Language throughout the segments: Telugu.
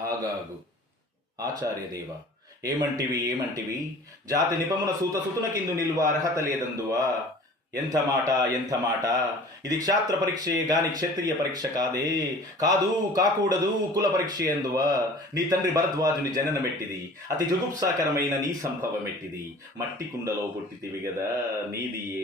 ఆగాగు. ఆచార్యదేవ ఏమంటివి ఏమంటివి? జాతి నిపమున సూత సుతున కిందు నిల్వ అర్హత లేదందువా? ఎంత మాట ఎంత మాట? ఇది క్షాత్ర పరీక్షే గాని క్షత్రియ పరీక్ష కాదే. కాదు కాకూడదు కుల పరీక్ష ఎందువా? నీ తండ్రి భరద్వాజుని జననమెట్టిది. అతి జుగుప్సాకరమైన నీ సంభవమెట్టిది. మట్టి కుండలో పుట్టితివి గదా నీది ఏ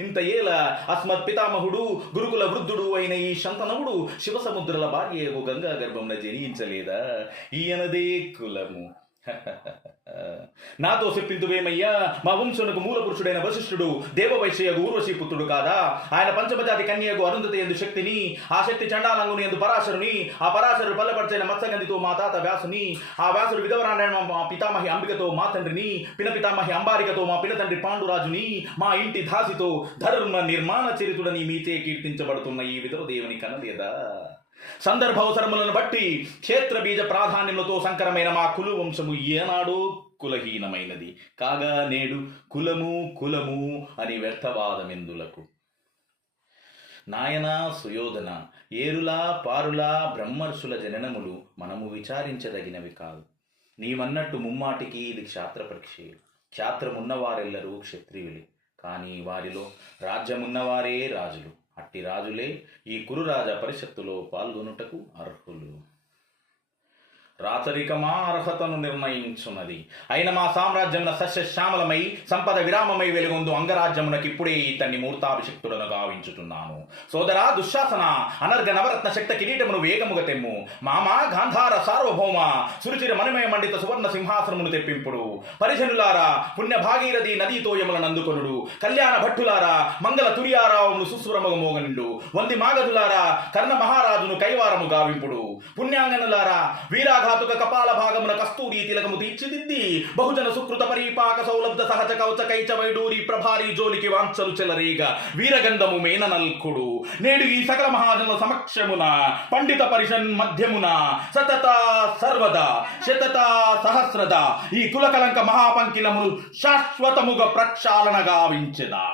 ఇంత ఏల అస్మత్ పితామహుడు గురుకుల వృద్ధుడు అయిన ఈ శంతనవుడు శివసముద్రుల భార్య గంగా గర్భంన జనించలేదా? ఈయనదే కులము. నాతో చెప్పిందువేమయ్యా మా వంశునకు మూల పురుషుడైన వశిష్ఠుడు దేవవైశ్యకు ఊర్వశీ పుత్రుడు కాదా? ఆయన పంచమజాతి కన్యకు అరుంధతి ఎందు శక్తిని ఆ శక్తి చండాలంగుని ఎందు పరాశరుని ఆ పరాశరుడు పల్లపడిచిన మత్స్యగంధితో మా తాత వ్యాసుని ఆ వ్యాసుడు విధవరాయణ మా పితామహి అంబికతో మా తండ్రిని పిన పితామహి అంబారికతో మా పిన తండ్రి పాండురాజుని మా ఇంటి దాసితో ధర్మ నిర్మాణ చరితుడని మీతే కీర్తించబడుతున్న ఈ విధవ దేవుని కనలేదా? సందర్భావసరములను బట్టి క్షేత్ర బీజ ప్రాధాన్యములతో సంకరమైన మా కులు వంశము ఏనాడో కులహీనమైనది. కాగా నేడు కులము కులము అని వ్యర్థవాదమెందులకు? నాయనా సుయోధన ఏరులా పారులా బ్రహ్మర్షుల జననములు మనము విచారించదగినవి కాదు. నీవన్నట్టు ముమ్మాటికి ఇది క్షాత్ర ప్రక్షే. క్షాత్రమున్నవారెల్లరూ క్షత్రియులే. కానీ వారిలో రాజ్యమున్నవారే రాజులు. అట్టి రాజులే ఈ కురురాజ పరిషత్తులో పాల్గొనుటకు అర్హులు. రాచరికమా అర్హతను నిర్ణయించున్నది. అయిన మా సామ్రాజ్యమున సస్యశ్యామలమై సంపద విరామమై వెలుగొందు అంగరాజ్యమునకి ఇప్పుడే ఇతన్ని మూర్తాభిషిక్తుడను గావించుతున్నాను సోదరా దుశ్శాసన అనర్గ నవరత్న శక్త కిరీటమును వేగముగ తెమ్ము. మామ గాంధార సార్వభౌమ సురుచిర మనమయ మండిత సువర్ణ సింహాసనమును తెప్పింపుడు. పరిజనులారా పుణ్య భాగీరథి నదీ తోయములను అందుకొనుడు. కళ్యాణ భట్టులారా మంగళ తురియారావును సుస్వరముగ మోగనుడు. వంది మాగధులారా కర్ణ మహారాజును కైవారము గావింపుడు. పుణ్యాంగనులారా వీరాఘాతుక కపాల భాగమున కస్తూరి తిలకము తీర్చిదిద్ది. బహుజన సుకృత పరిపాక సౌలబ్ధ సహజ కవచ కైచ వైడూరి ప్రభారీ జోలికి వాంచలు చెలరేగ. వీరగంధము మేననల్కుడు నేడు ఈ సకల మహాజనుల సమక్షమున పండిత పరిషన్ మధ్యమున సతత సర్వదా శతత సహస్రద ఈ కులకలంక మహాపంకిలమును శాశ్వతముగా ప్రక్షాళన గావించెదా.